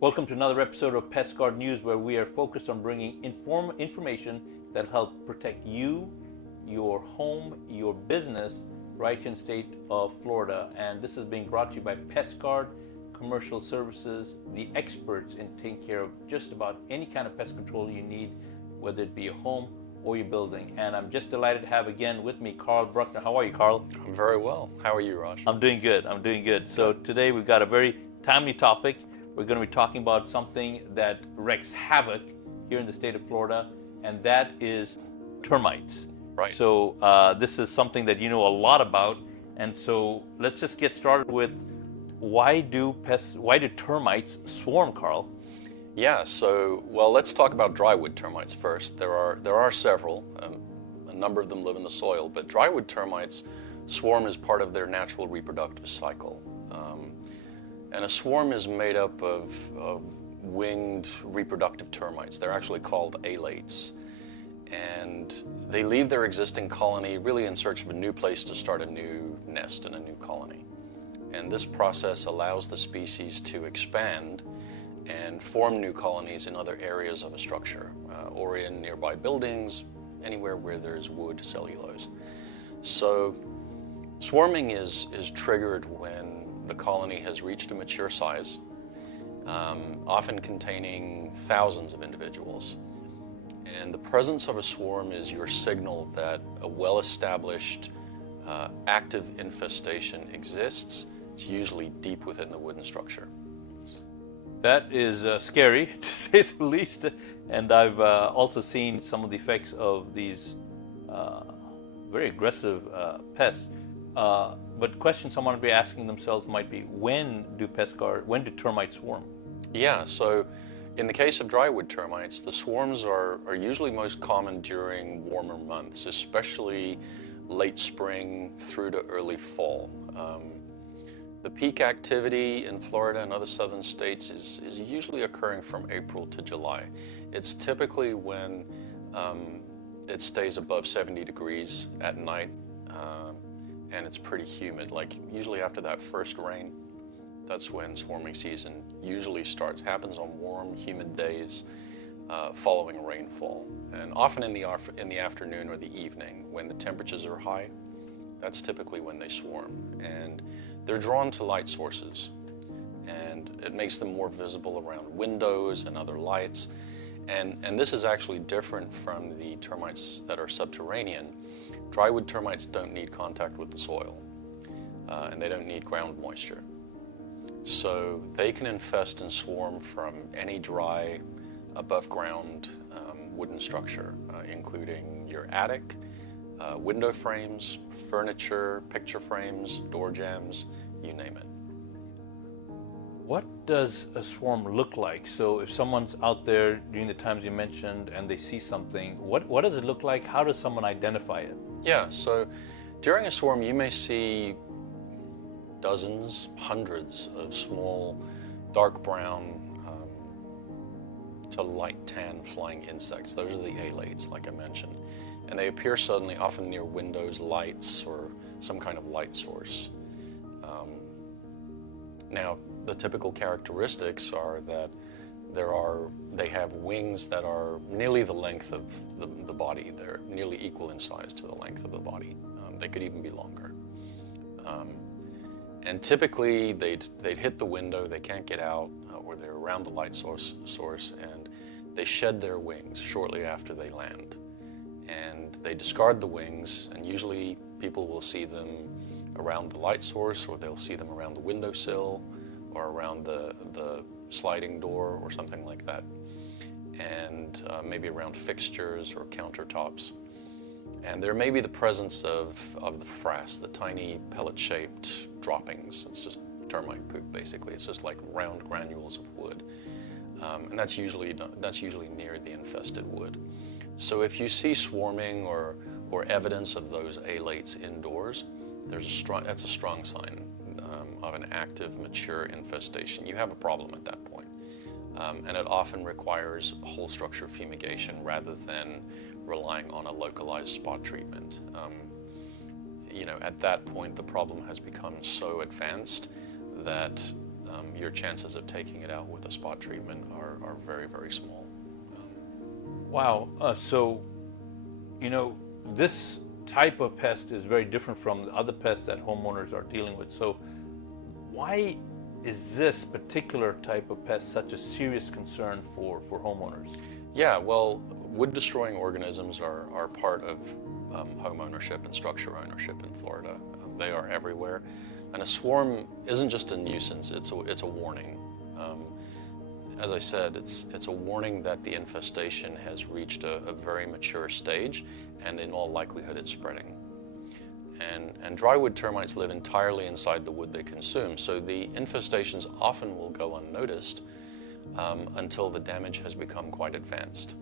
Welcome to another episode of Pestguard News, where we are focused on bringing information that help protect you, your home, your business, right here in the state of Florida. And this is being brought to you by Pestguard Commercial Services, the experts in taking care of just about any kind of pest control you need, whether it be your home or your building. And I'm just delighted to have again with me Carl Bruckner. How are you, Carl? I'm very well. How are you, Raj? I'm doing good. So today we've got a very timely topic. We're going to be talking about something that wreaks havoc here in the state of Florida, and that is termites. Right. So this is something that you know a lot about, and so let's just get started with why do termites swarm, Carl? Yeah. So, well, let's talk about drywood termites first. There are several. A number of them live in the soil, but drywood termites swarm as part of their natural reproductive cycle. And a swarm is made up of winged reproductive termites. They're actually called alates. And they leave their existing colony really in search of a new place to start a new nest and a new colony. And this process allows the species to expand and form new colonies in other areas of a structure or in nearby buildings, anywhere where there's wood, cellulose. So swarming is triggered when the colony has reached a mature size, often containing thousands of individuals. And the presence of a swarm is your signal that a well-established active infestation exists. It's usually deep within the wooden structure. That is scary, to say the least. And I've also seen some of the effects of these very aggressive pests. But question someone would be asking themselves might be, when do termites swarm? Yeah, so in the case of drywood termites, the swarms are usually most common during warmer months, especially late spring through to early fall. The peak activity in Florida and other southern states is usually occurring from April to July. It's typically when it stays above 70 degrees at night. And it's pretty humid, like usually after that first rain, that's when swarming season usually starts. Happens on warm, humid days following rainfall. And often in the afternoon or the evening when the temperatures are high, that's typically when they swarm. And they're drawn to light sources, and it makes them more visible around windows and other lights. And this is actually different from the termites that are subterranean. Drywood termites don't need contact with the soil, and they don't need ground moisture. So they can infest and swarm from any dry, above ground wooden structure, including your attic, window frames, furniture, picture frames, door jambs, you name it. What does a swarm look like? So if someone's out there during the times you mentioned and they see something, what does it look like? How does someone identify it? Yeah, so during a swarm you may see dozens, hundreds of small dark brown to light tan flying insects. Those are the alates, like I mentioned. And they appear suddenly, often near windows, lights, or some kind of light source. Now, the typical characteristics are that they have wings that are nearly the length of the body. They're nearly equal in size to the length of the body. They could even be longer. And typically they'd hit the window, they can't get out, or they're around the light source, and they shed their wings shortly after they land. And they discard the wings, and usually people will see them around the light source, or they'll see them around the windowsill, or around the sliding door, or something like that, and maybe around fixtures or countertops. And there may be the presence of the frass, the tiny pellet-shaped droppings. It's just termite poop, basically. It's just like round granules of wood, and that's usually near the infested wood. So if you see swarming or evidence of those alates indoors, that's a strong sign of an active, mature infestation. You have a problem at that point. And it often requires whole structure fumigation rather than relying on a localized spot treatment. At that point, the problem has become so advanced that your chances of taking it out with a spot treatment are very, very small. Wow. So, this type of pest is very different from the other pests that homeowners are dealing with. So, why is this particular type of pest such a serious concern for homeowners? Yeah, well, wood-destroying organisms are part of home ownership and structure ownership in Florida. They are everywhere. And a swarm isn't just a nuisance, it's a warning. As I said, it's a warning that the infestation has reached a very mature stage, and in all likelihood it's spreading. And drywood termites live entirely inside the wood they consume, so the infestations often will go unnoticed until the damage has become quite advanced.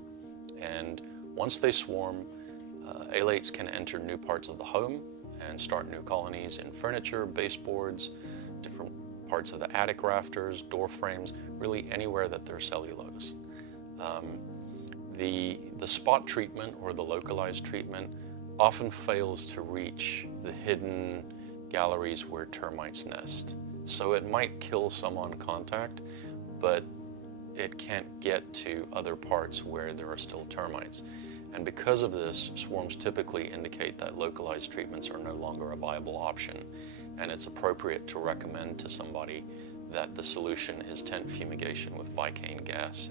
And once they swarm, alates can enter new parts of the home and start new colonies in furniture, baseboards, different parts of the attic rafters, door frames, really anywhere that there's cellulose. The spot treatment or the localized treatment often fails to reach the hidden galleries where termites nest. So it might kill some on contact, but it can't get to other parts where there are still termites. And because of this, swarms typically indicate that localized treatments are no longer a viable option, and it's appropriate to recommend to somebody that the solution is tent fumigation with Vicane gas,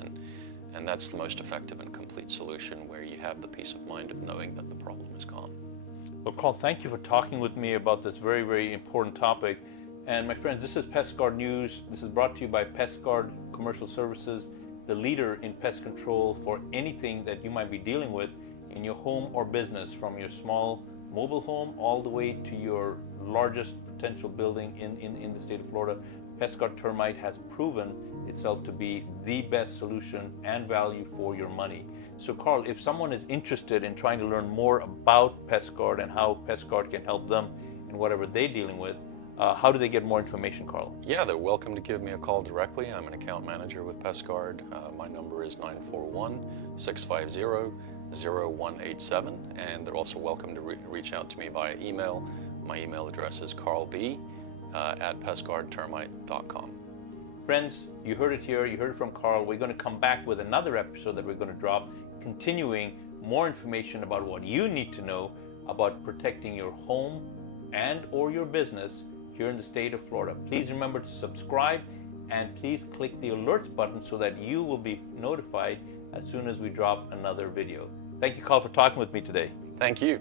and that's the most effective and complete solution where you have the peace of mind of knowing that the problem is gone. Well, Carl, thank you for talking with me about this very, very important topic. And my friends, this is Pestguard News. This is brought to you by Pestguard Commercial Services, the leader in pest control for anything that you might be dealing with in your home or business, from your small mobile home all the way to your largest potential building in the state of Florida. Pestguard Termite has proven itself to be the best solution and value for your money. So Carl, if someone is interested in trying to learn more about Pestguard and how Pestguard can help them in whatever they're dealing with, how do they get more information, Carl? Yeah, they're welcome to give me a call directly. I'm an account manager with Pestguard. My number is 941-650-0187, and they're also welcome to reach out to me via email. My email address is carlb@pestguardtermite.com. Friends, you heard it here, you heard it from Carl. We're going to come back with another episode that we're going to drop, continuing more information about what you need to know about protecting your home and or your business here in the state of Florida. Please remember to subscribe, and please click the alerts button so that you will be notified as soon as we drop another video. Thank you, Carl, for talking with me today. Thank you.